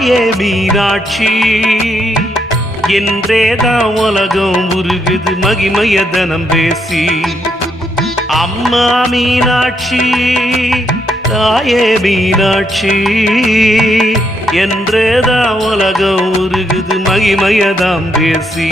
தாயே மீனாட்சி என்றேதான் உலகம் உருகுது மகிமையதனம் பேசி. அம்மா மீனாட்சி தாயே மீனாட்சி என்றேதான் உலகம் உருகுது மகிமையதாம் பேசி.